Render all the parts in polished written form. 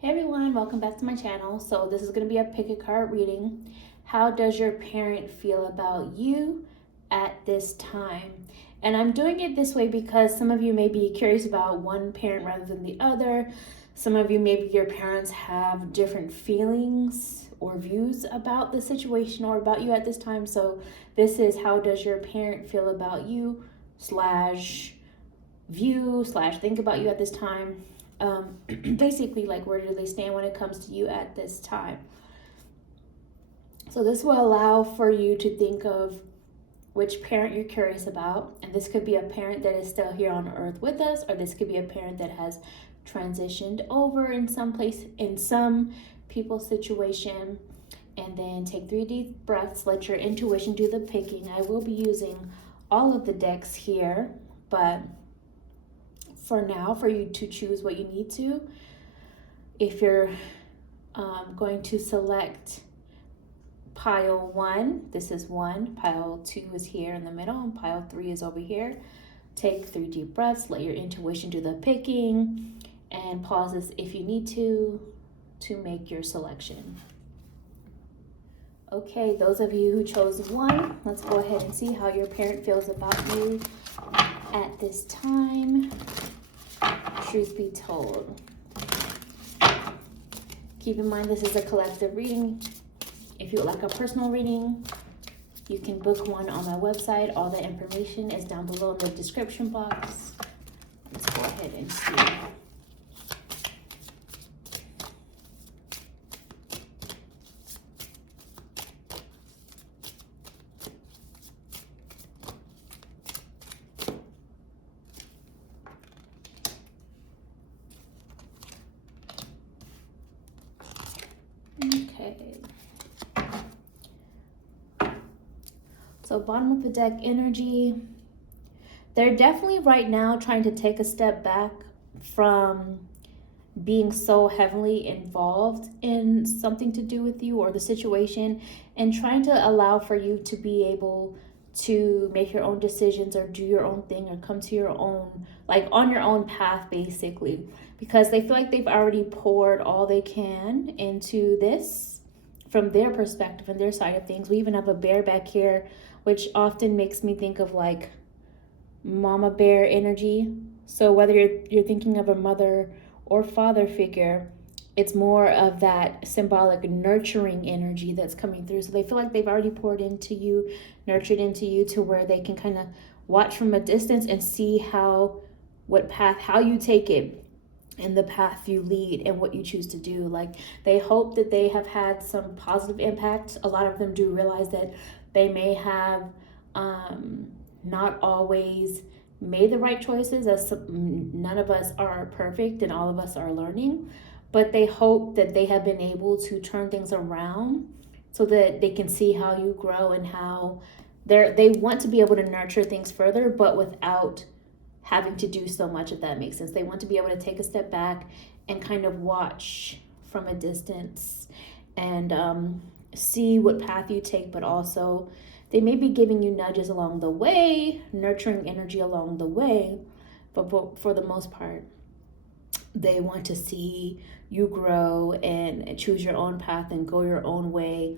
Hey everyone, welcome back to my channel. So this is going to be a pick a card reading. How does your parent feel about you at this time? And I'm doing it this way because some of you may be curious about one parent rather than the other. Some of you, maybe your parents have different feelings or views about the situation or about you at this time. So this is how does your parent feel about you slash view slash think about you at this time. Basically, like, where do they stand when it comes to you at this time? So this will allow for you to think of which parent you're curious about, and this could be a parent that is still here on earth with us, or this could be a parent that has transitioned over in some place, in some people's situation. And then take 3 deep breaths, let your intuition do the picking. I will be using all of the decks here, but for now, for you to choose what you need to, if you're going to select pile 1, this is 1, pile 2 is here in the middle, and pile 3 is over here. Take 3 deep breaths, let your intuition do the picking, and pause this if you need to make your selection. Okay, those of you who chose 1, let's go ahead and see how your parent feels about you at this time. Truth be told. Keep in mind this is a collective reading. If you would like a personal reading, you can book one on my website. All the information is down below in the description box. Let's go ahead and see. Okay. So bottom of the deck energy. They're definitely right now trying to take a step back from being so heavily involved in something to do with you or the situation, and trying to allow for you to be able to make your own decisions or do your own thing or come to your own, like on your own path, basically, because they feel like they've already poured all they can into this from their perspective and their side of things. We even have a bear back here, which often makes me think of like mama bear energy. So whether you're thinking of a mother or father figure, it's more of that symbolic nurturing energy that's coming through. So they feel like they've already poured into you, nurtured into you, to where they can kind of watch from a distance and see how you take it and the path you lead and what you choose to do. Like, they hope that they have had some positive impact. A lot of them do realize that they may have not always made the right choices, as none of us are perfect and all of us are learning, but they hope that they have been able to turn things around so that they can see how you grow and how they want to be able to nurture things further, but without having to do so much, if that makes sense. They want to be able to take a step back and kind of watch from a distance and see what path you take, but also they may be giving you nudges along the way, nurturing energy along the way, but for the most part, they want to see you grow and choose your own path and go your own way,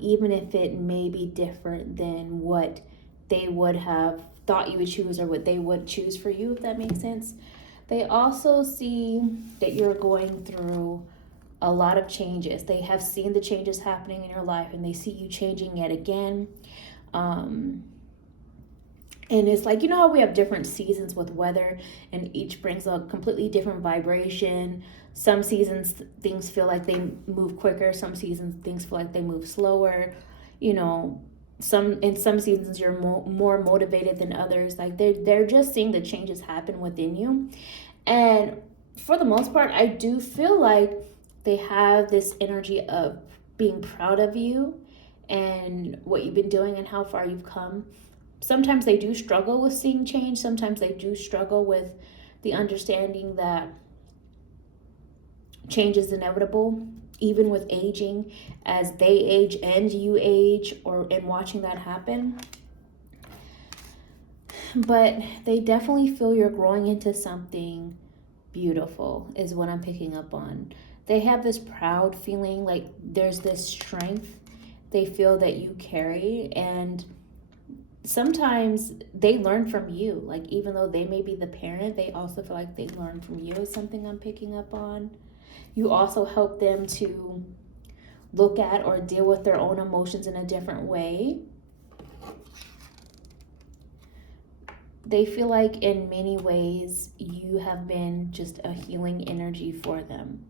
even if it may be different than what they would have thought you would choose or what they would choose for you, if that makes sense. They also see that you're going through a lot of changes. They have seen the changes happening in your life and they see you changing yet again. And it's like, you know how we have different seasons with weather and each brings a completely different vibration. Some seasons things feel like they move quicker. Some seasons things feel like they move slower. You know, in some seasons you're more motivated than others. Like, they're just seeing the changes happen within you. And for the most part, I do feel like they have this energy of being proud of you and what you've been doing and how far you've come. Sometimes they do struggle with seeing change. Sometimes they do struggle with the understanding that change is inevitable, even with aging, as they age and you age, and watching that happen. But they definitely feel you're growing into something beautiful is what I'm picking up on. They have this proud feeling, like there's this strength they feel that you carry, and sometimes they learn from you. Like, even though they may be the parent, they also feel like they learn from you, is something I'm picking up on. You also help them to look at or deal with their own emotions in a different way. They feel like in many ways you have been just a healing energy for them.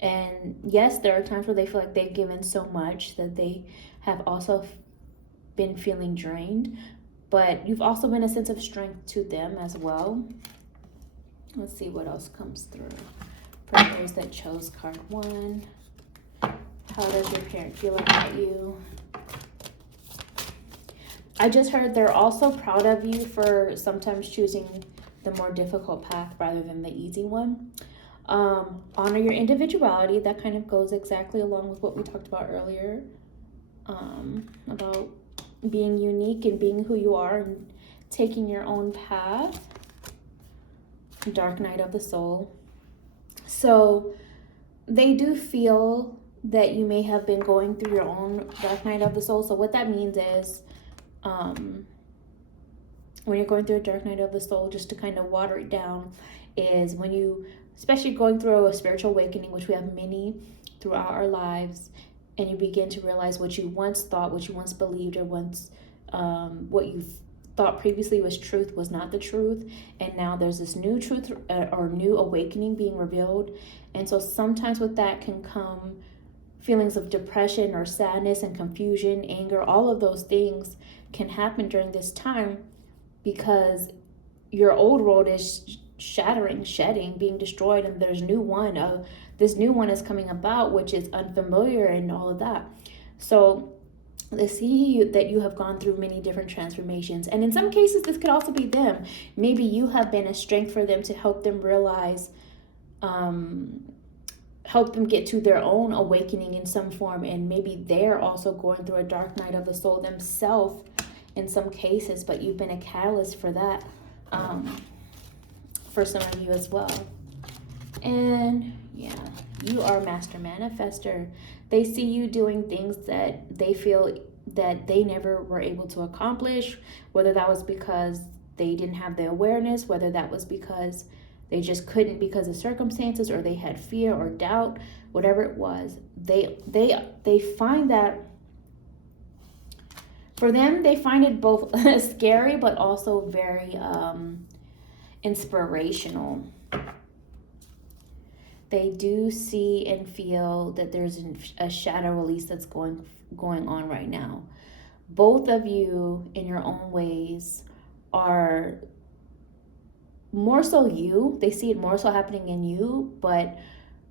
And yes, there are times where they feel like they've given so much that they have also been feeling drained, but you've also been a sense of strength to them as well. Let's see what else comes through for those that chose card 1. How does your parent feel about you? I just heard they're also proud of you for sometimes choosing the more difficult path rather than the easy one. Honor your individuality. That kind of goes exactly along with what we talked about earlier, about being unique and being who you are and taking your own path. Dark night of the soul. So they do feel that you may have been going through your own dark night of the soul. So what that means is, when you're going through a dark night of the soul, just to kind of water it down, is when you, especially going through a spiritual awakening, which we have many throughout our lives, and you begin to realize what you once thought, what you once believed, or once what you thought previously was truth was not the truth, and now there's this new truth or new awakening being revealed. And so sometimes with that can come feelings of depression or sadness and confusion, anger. All of those things can happen during this time because your old world is shattering, shedding, being destroyed, and there's this new one is coming about, which is unfamiliar and all of that. So they see that you have gone through many different transformations, and in some cases this could also be them. Maybe you have been a strength for them to help them realize, help them get to their own awakening in some form, and maybe they're also going through a dark night of the soul themselves in some cases, but you've been a catalyst for that, for some of you as well. And yeah, you are master manifester. They see you doing things that they feel that they never were able to accomplish, whether that was because they didn't have the awareness, whether that was because they just couldn't because of circumstances, or they had fear or doubt, whatever it was. They find that, for them, they find it both scary but also very inspirational. They do see and feel that there's a shadow release that's going on right now. Both of you, in your own ways, are more so you. They see it more so happening in you, but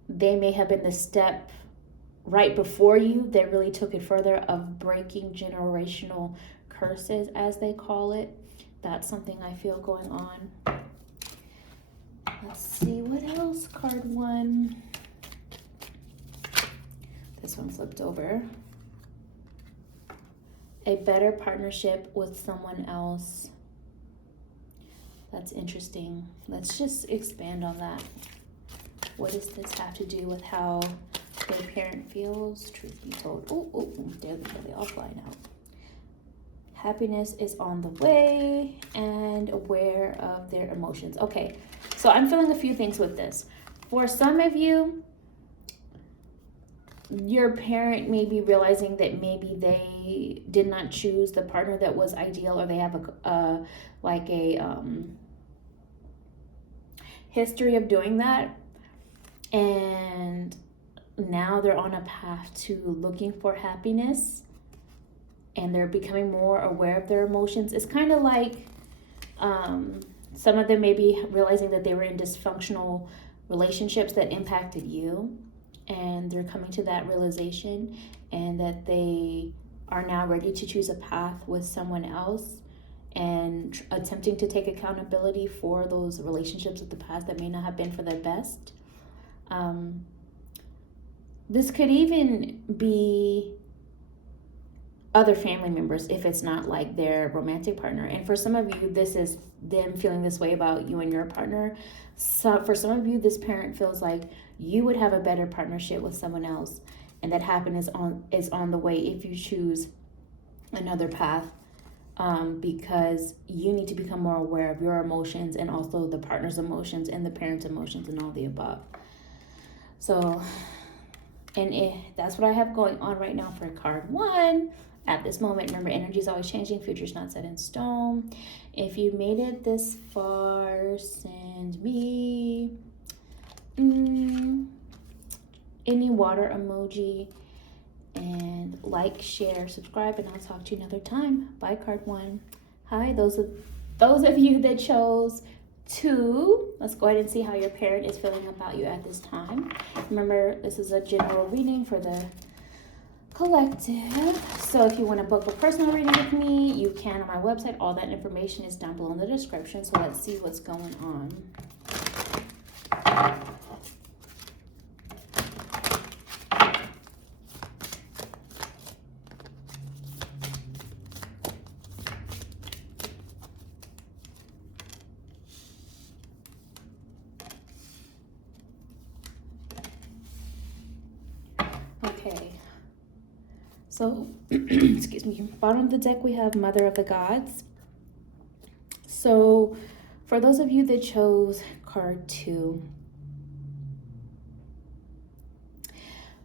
they may have been the step right before you that really took it further, of breaking generational curses, as they call it. That's something I feel going on. Let's see what else. Card 1. This one flipped over. A better partnership with someone else. That's interesting. Let's just expand on that. What does this have to do with how their parent feels? Truth be told. Oh, they all flying out. Happiness is on the way and aware of their emotions. Okay, so I'm feeling a few things with this. For some of you, your parent may be realizing that maybe they did not choose the partner that was ideal, or they have a history of doing that, and now they're on a path to looking for happiness, and they're becoming more aware of their emotions. It's kind of like some of them may be realizing that they were in dysfunctional relationships that impacted you, and they're coming to that realization, and that they are now ready to choose a path with someone else, and attempting to take accountability for those relationships of the past that may not have been for their best. This could even be other family members if it's not like their romantic partner. And for some of you, this is them feeling this way about you and your partner. So for some of you, this parent feels like you would have a better partnership with someone else, and that happiness is on the way if you choose another path, because you need to become more aware of your emotions and also the partner's emotions and the parent's emotions and all the above. So, and that's what I have going on right now for card 1 at this moment. Remember, energy is always changing, future's not set in stone. If you made it this far, send me any water emoji, and like, share, subscribe, and I'll talk to you another time. Bye, card 1. Hi, those of you that chose 2, let's go ahead and see how your parent is feeling about you at this time. Remember, this is a general reading for the collective. So if you want to book a personal reading with me, you can on my website. All that information is down below in the description. So let's see what's going on. Okay, so excuse me, bottom of the deck we have Mother of the Gods. So for those of you that chose card 2,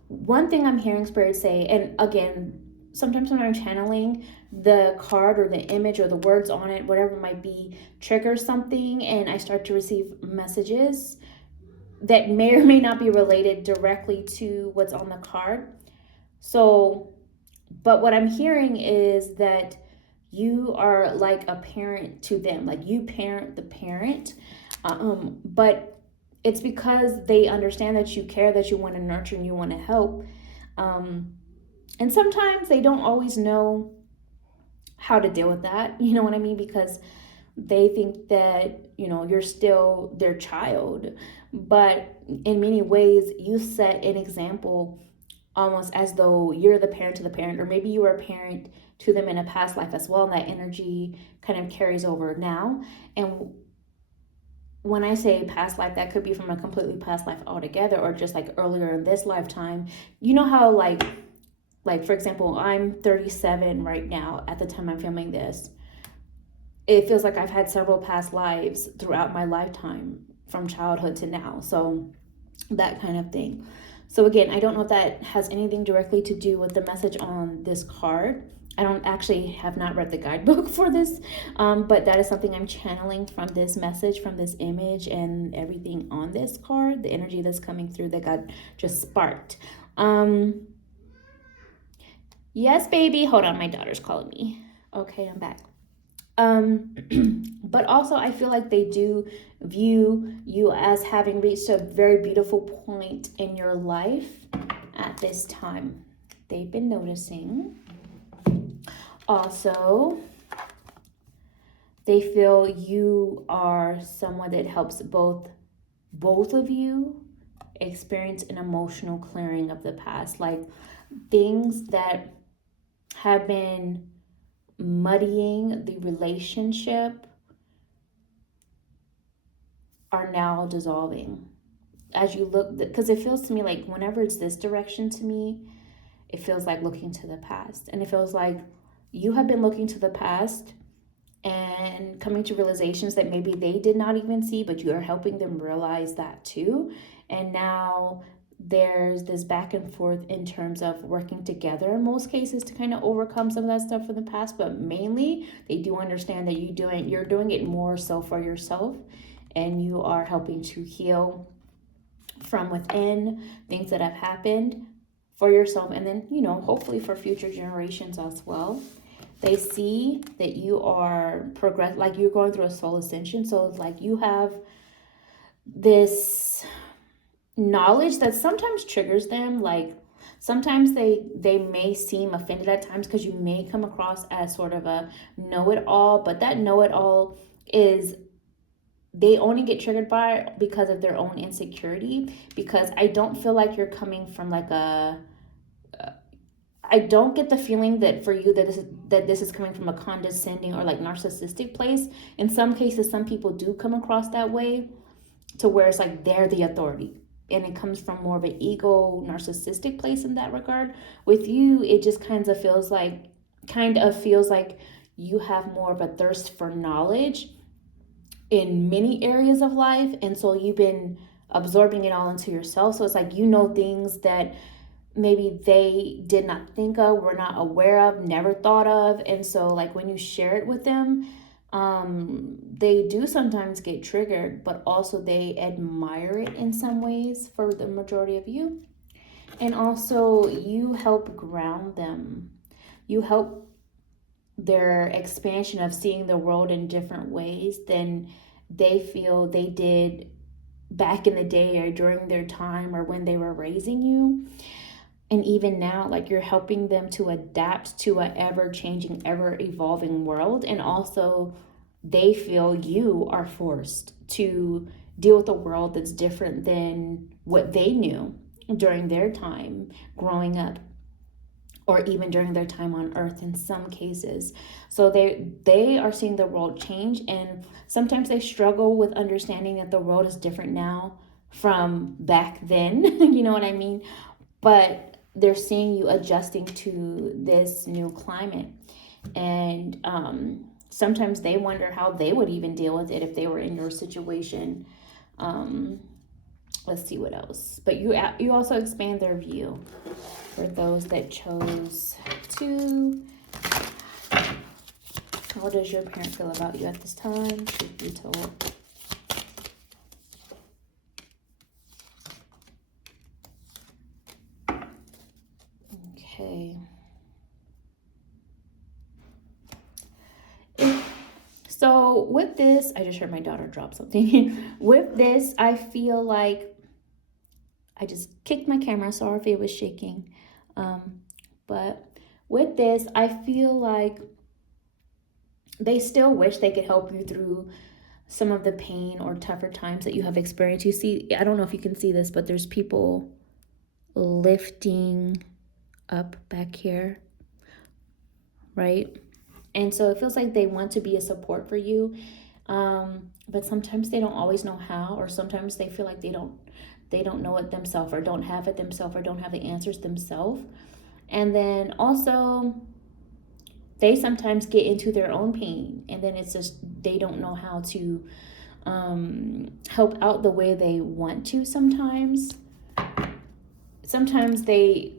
one thing I'm hearing Spirit say, and again, sometimes when I'm channeling, the card or the image or the words on it, whatever it might be, triggers something, and I start to receive messages that may or may not be related directly to what's on the card. So, but what I'm hearing is that you are like a parent to them, like you parent the parent, but it's because they understand that you care, that you want to nurture and you want to help. And sometimes they don't always know how to deal with that, you know what I mean? Because they think that, you're still their child. But in many ways, you set an example almost as though you're the parent to the parent, or maybe you were a parent to them in a past life as well. And that energy kind of carries over now. And when I say past life, that could be from a completely past life altogether, or just like earlier in this lifetime. You know how like for example, I'm 37 right now at the time I'm filming this. It feels like I've had several past lives throughout my lifetime from childhood to now. So that kind of thing. So again, I don't know if that has anything directly to do with the message on this card. I have not read the guidebook for this, but that is something I'm channeling from this message, from this image, and everything on this card, the energy that's coming through that God just sparked. Yes, baby. Hold on, my daughter's calling me. Okay, I'm back. But also I feel like they do view you as having reached a very beautiful point in your life at this time. They've been noticing. Also, they feel you are someone that helps both of you experience an emotional clearing of the past, like things that have been muddying the relationship are now dissolving as you look, because it feels to me like whenever it's this direction to me, it feels like looking to the past, and it feels like you have been looking to the past and coming to realizations that maybe they did not even see, but you are helping them realize that too. And now there's this back and forth in terms of working together in most cases to kind of overcome some of that stuff from the past, but mainly they do understand that you're doing it more so for yourself, and you are helping to heal from within things that have happened for yourself, and then hopefully for future generations as well. They see that you are like you're going through a soul ascension, so it's like you have this knowledge that sometimes triggers them. Like sometimes they may seem offended at times because you may come across as sort of a know-it-all, but that know-it-all is, they only get triggered by it because of their own insecurity, because I don't feel like you're coming from like I don't get the feeling that for you that this is coming from a condescending or like narcissistic place. In some cases, some people do come across that way, to where it's like they're the authority, and it comes from more of an ego narcissistic place in that regard. With you, it just kind of feels like you have more of a thirst for knowledge in many areas of life, and so you've been absorbing it all into yourself. So it's like you know things that maybe they did not think of, were not aware of, never thought of. And so like when you share it with them, they do sometimes get triggered, but also they admire it in some ways for the majority of you. And also you help ground them. You help their expansion of seeing the world in different ways than they feel they did back in the day or during their time or when they were raising you. And even now, like you're helping them to adapt to an ever-changing, ever-evolving world. And also they feel you are forced to deal with a world that's different than what they knew during their time growing up, or even during their time on earth in some cases. So they are seeing the world change, and sometimes they struggle with understanding that the world is different now from back then. You know what I mean? But they're seeing you adjusting to this new climate. And sometimes they wonder how they would even deal with it if they were in your situation. Let's see what else. But you also expand their view for those that chose to. How does your parent feel about you at this time? Truth be told. Okay. So with this, I just heard my daughter drop something. With this, I feel like I just kicked my camera. Sorry if it was shaking. But with this, I feel like they still wish they could help you through some of the pain or tougher times that you have experienced. You see, I don't know if you can see this, but there's people lifting up back here, right? And so it feels like they want to be a support for you, but sometimes they don't always know how, or sometimes they feel like they don't know it themselves, or don't have it themselves, or don't have the answers themselves. And then also they sometimes get into their own pain, and then it's just they don't know how to help out the way they want to. Sometimes they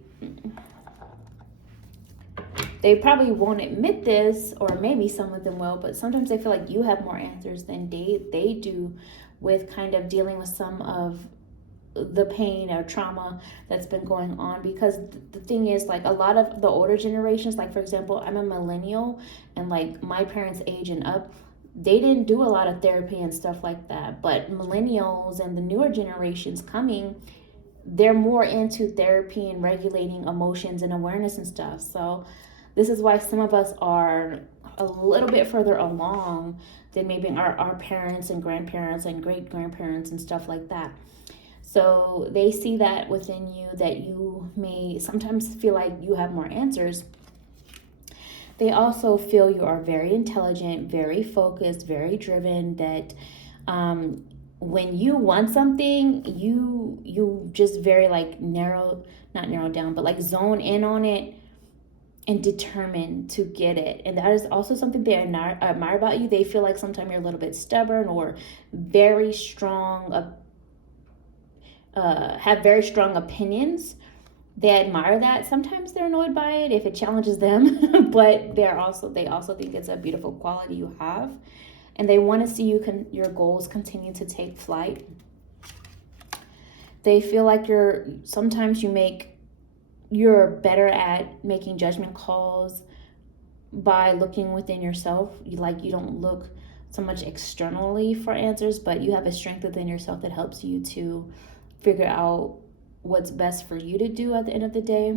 probably won't admit this, or maybe some of them will, but sometimes they feel like you have more answers than they do with kind of dealing with some of the pain or trauma that's been going on. Because the thing is, like, a lot of the older generations, like for example, I'm a millennial, and like my parents' age and up, they didn't do a lot of therapy and stuff like that. But millennials and the newer generations coming, they're more into therapy and regulating emotions and awareness and stuff. So this is why some of us are a little bit further along than maybe our parents and grandparents and great grandparents and stuff like that. So they see that within you, that you may sometimes feel like you have more answers. They also feel you are very intelligent, very focused, very driven, that when you want something, you just very like not narrow down, but like zone in on it and determined to get it. And that is also something they admire about you. They feel like sometimes you're a little bit stubborn or very strong, have very strong opinions. They admire that. Sometimes they're annoyed by it if it challenges them, but they also think it's a beautiful quality you have, and they want to see your goals continue to take flight. They feel like you're better at making judgment calls by looking within yourself. You don't look so much externally for answers, but you have a strength within yourself that helps you to figure out what's best for you to do at the end of the day.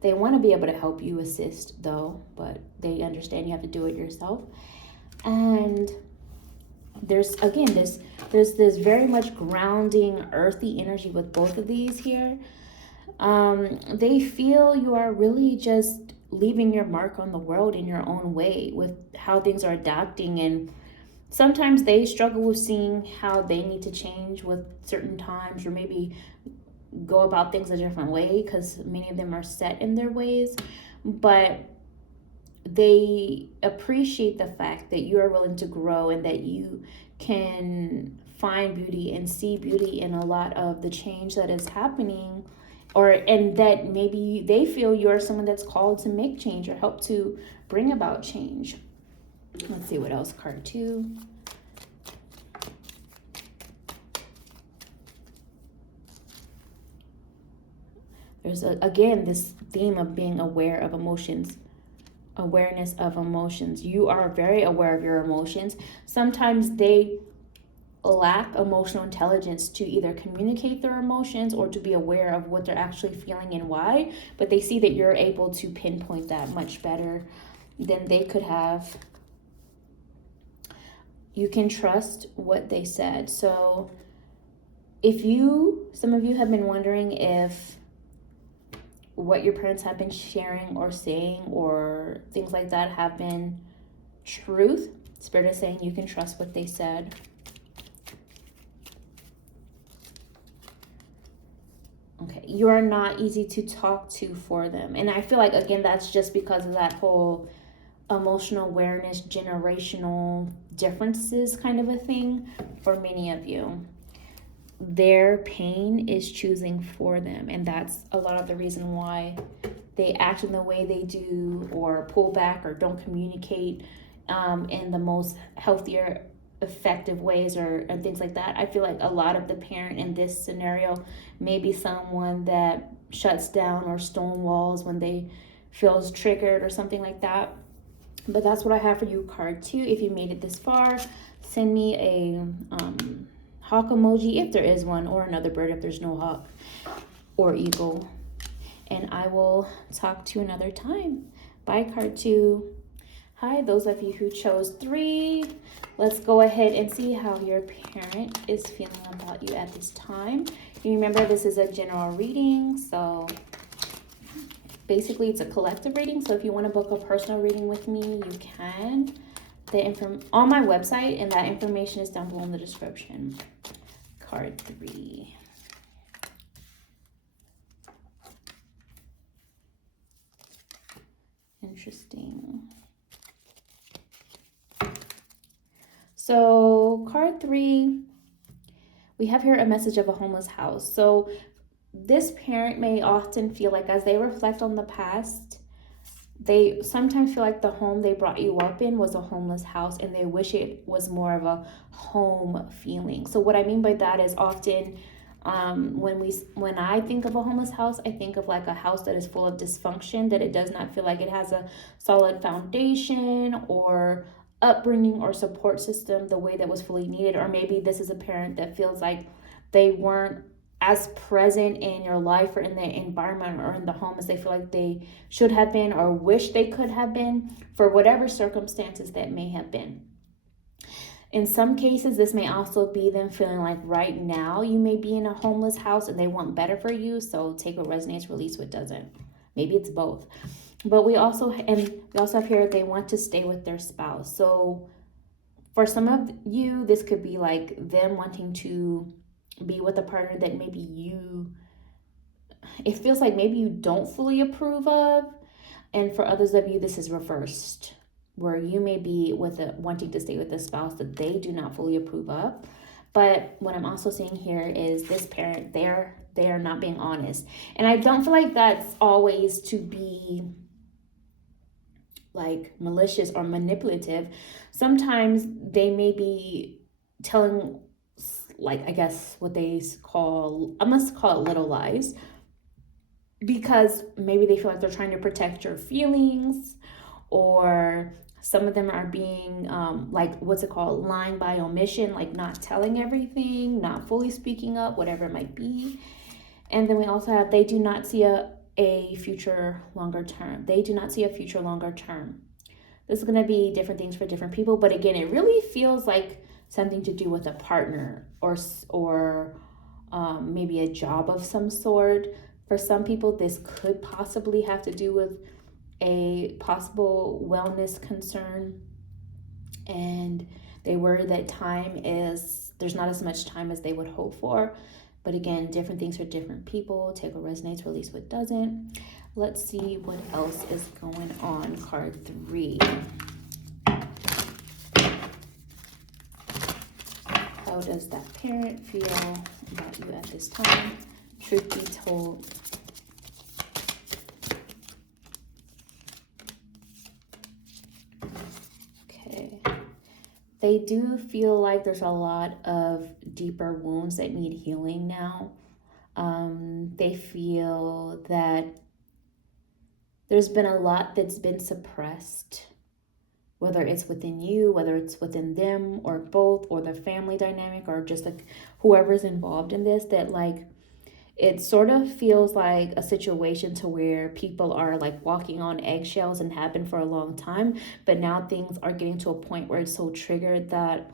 They want to be able to help you assist though, but they understand you have to do it yourself. And there's this very much grounding, earthy energy with both of these here. They feel you are really just leaving your mark on the world in your own way with how things are adapting, and sometimes they struggle with seeing how they need to change with certain times, or maybe go about things a different way because many of them are set in their ways. But they appreciate the fact that you are willing to grow and that you can find beauty and see beauty in a lot of the change that is happening, or and that maybe they feel you're someone that's called to make change or help to bring about change. Let's see what else. Card 2. There's again this theme of being aware of emotions. Awareness of emotions. You are very aware of your emotions. Sometimes they lack emotional intelligence to either communicate their emotions or to be aware of what they're actually feeling and why, but they see that you're able to pinpoint that much better than they could have. You can trust what they said. So some of you have been wondering if what your parents have been sharing or saying or things like that have been truth, Spirit is saying you can trust what they said. Okay, you are not easy to talk to for them. And I feel like, again, that's just because of that whole emotional awareness, generational differences kind of a thing for many of you. Their pain is choosing for them, and that's a lot of the reason why they act in the way they do, or pull back, or don't communicate in the most healthier, effective ways, and things like that. I feel like a lot of the parent in this scenario may be someone that shuts down or stonewalls when they feels triggered or something like that. But that's what I have for you, card 2. If you made it this far, send me a hawk emoji if there is one, or another bird if there's no hawk or eagle, and I will talk to you another time. Bye, card 2. Hi, those of you who chose 3, let's go ahead and see how your parent is feeling about you at this time. You remember, this is a general reading, so basically it's a collective reading. So if you want to book a personal reading with me, you can. On my website, and that information is down below in the description. Card 3. Interesting. So card 3, we have here a message of a homeless house. So this parent may often feel like, as they reflect on the past, they sometimes feel like the home they brought you up in was a homeless house, and they wish it was more of a home feeling. So what I mean by that is, often when I think of a homeless house, I think of like a house that is full of dysfunction, that it does not feel like it has a solid foundation or upbringing or support system the way that was fully needed. Or maybe this is a parent that feels like they weren't as present in your life or in the environment or in the home as they feel like they should have been, or wish they could have been, for whatever circumstances that may have been. In some cases, this may also be them feeling like right now you may be in a homeless house and they want better for you. So take what resonates, release what doesn't. Maybe it's both. But we also have here, they want to stay with their spouse. So for some of you, this could be like them wanting to be with a partner that maybe it feels like maybe you don't fully approve of. And for others of you, this is reversed, where you may be wanting to stay with a spouse that they do not fully approve of. But what I'm also seeing here is this parent, they are not being honest. And I don't feel like that's always to be like malicious or manipulative. Sometimes they may be telling, like, I guess what I must call it little lies, because maybe they feel like they're trying to protect your feelings, or some of them are being lying by omission, like not telling everything, not fully speaking up, whatever it might be. And then we also have, they do not see a future longer term. They do not see a future longer term. This is going to be different things for different people, but again, it really feels like something to do with a partner or maybe a job of some sort. For some people, this could possibly have to do with a possible wellness concern, and they worry that there's not as much time as they would hope for. But again, different things for different people. Take what resonates, release what doesn't. Let's see what else is going on. Card 3. How does that parent feel about you at this time? Truth be told. Okay. They do feel like there's a lot of deeper wounds that need healing now. They feel that there's been a lot that's been suppressed, whether it's within you, whether it's within them, or both, or the family dynamic, or just like whoever's involved in this, that like it sort of feels like a situation to where people are like walking on eggshells and have been for a long time, but now things are getting to a point where it's so triggered that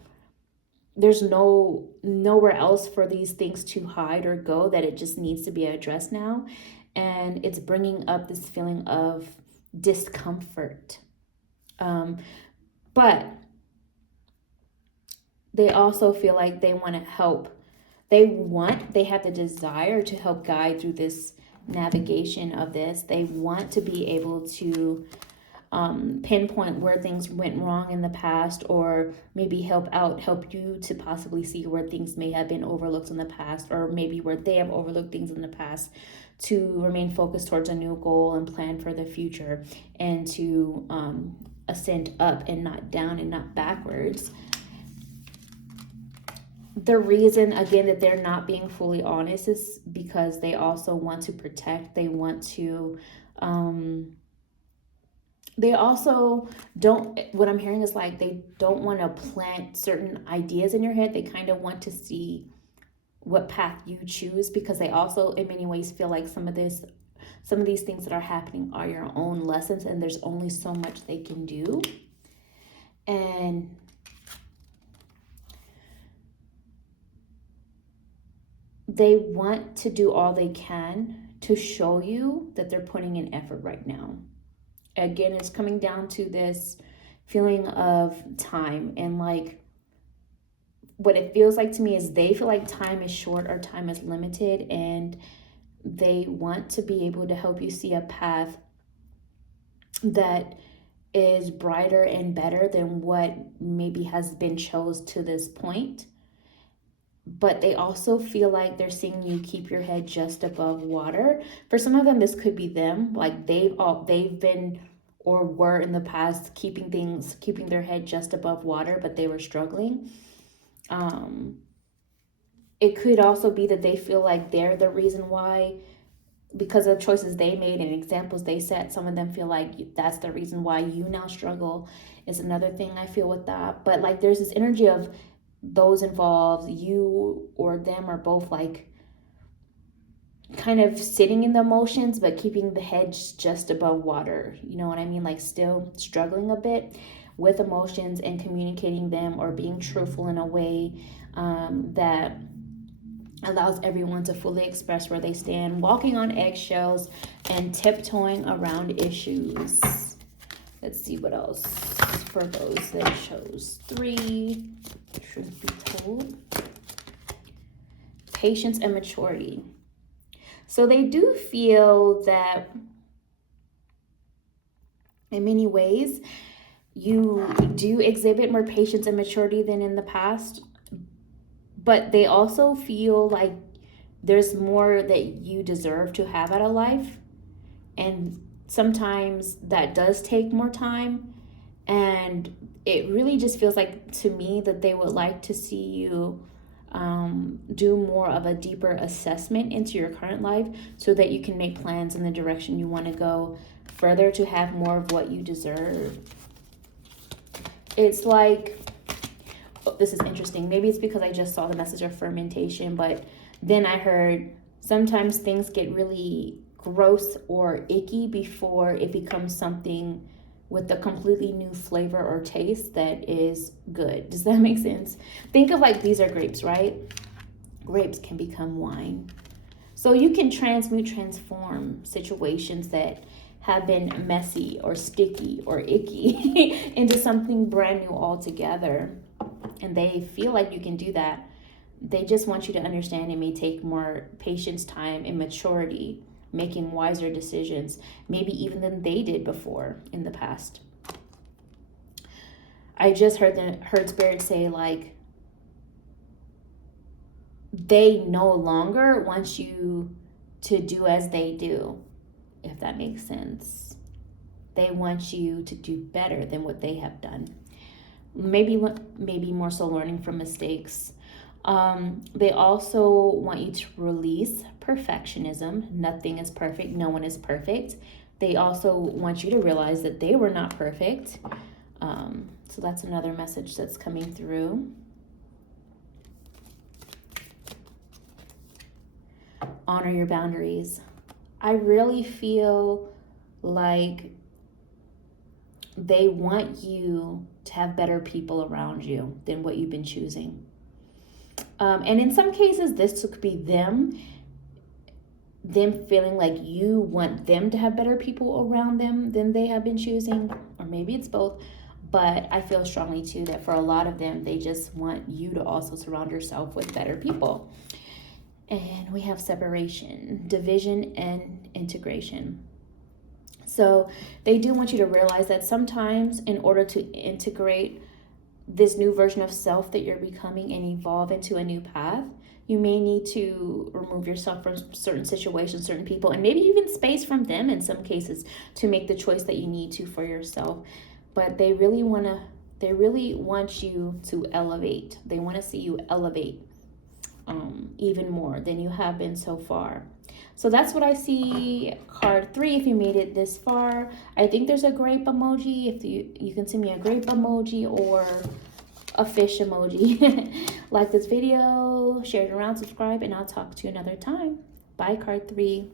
there's nowhere else for these things to hide or go, that it just needs to be addressed now. And it's bringing up this feeling of discomfort. But they also feel like they want to help. They have the desire to help guide through this navigation of this. They want to be able to pinpoint where things went wrong in the past, or maybe help you to possibly see where things may have been overlooked in the past, or maybe where they have overlooked things in the past, to remain focused towards a new goal and plan for the future, and to ascend up and not down and not backwards. The reason, again, that they're not being fully honest is because they also want to protect. They want to, they also don't, what I'm hearing is like, they don't want to plant certain ideas in your head. They kind of want to see what path you choose, because they also in many ways feel like some of these things that are happening are your own lessons, and there's only so much they can do. And they want to do all they can to show you that they're putting in effort right now. Again, it's coming down to this feeling of time, and like what it feels like to me is they feel like time is short or time is limited, and they want to be able to help you see a path that is brighter and better than what maybe has been chose to this point. But they also feel like they're seeing you keep your head just above water. For some of them, this could be them. Like they've been or were in the past keeping their head just above water, but they were struggling. It could also be that they feel like they're the reason why, because of choices they made and examples they set. Some of them feel like that's the reason why you now struggle, is another thing I feel with that. But like there's this energy of those involved, you or them, are both like kind of sitting in the emotions but keeping the head just above water. You know what I mean? Like still struggling a bit with emotions and communicating them, or being truthful in a way that allows everyone to fully express where they stand, walking on eggshells and tiptoeing around issues. Let's see what else for those that chose 3. Truth be told. Patience and maturity. So they do feel that in many ways you do exhibit more patience and maturity than in the past, but they also feel like there's more that you deserve to have out of life, and sometimes that does take more time. And it really just feels like to me that they would like to see you do more of a deeper assessment into your current life, so that you can make plans in the direction you want to go further, to have more of what you deserve. It's like, this is interesting. Maybe it's because I just saw the message of fermentation, but then I heard sometimes things get really gross or icky before it becomes something with a completely new flavor or taste that is good. Does that make sense? Think of like, these are grapes, right? Grapes can become wine. So you can transform situations that have been messy or sticky or icky into something brand new altogether. And they feel like you can do that. They just want you to understand it may take more patience, time, and maturity, making wiser decisions, maybe even than they did before in the past. I just heard Spirit say, like, they no longer want you to do as they do, if that makes sense. They want you to do better than what they have done. Maybe more so learning from mistakes. They also want you to release perfectionism. Nothing is perfect. No one is perfect. They also want you to realize that they were not perfect. So that's another message that's coming through. Honor your boundaries. I really feel like they want you to have better people around you than what you've been choosing. And in some cases, this could be them feeling like you want them to have better people around them than they have been choosing, or maybe it's both. But I feel strongly too that for a lot of them, they just want you to also surround yourself with better people. And we have separation, division, and integration. So they do want you to realize that sometimes in order to integrate this new version of self that you're becoming and evolve into a new path, you may need to remove yourself from certain situations, certain people, and maybe even space from them in some cases to make the choice that you need to for yourself. But they really want you to elevate. They want to see you elevate even more than you have been so far. So that's what I see. Card 3, if you made it this far. I think there's a grape emoji. If you can send me a grape emoji or a fish emoji. Like this video, share it around, subscribe, and I'll talk to you another time. Bye, card 3.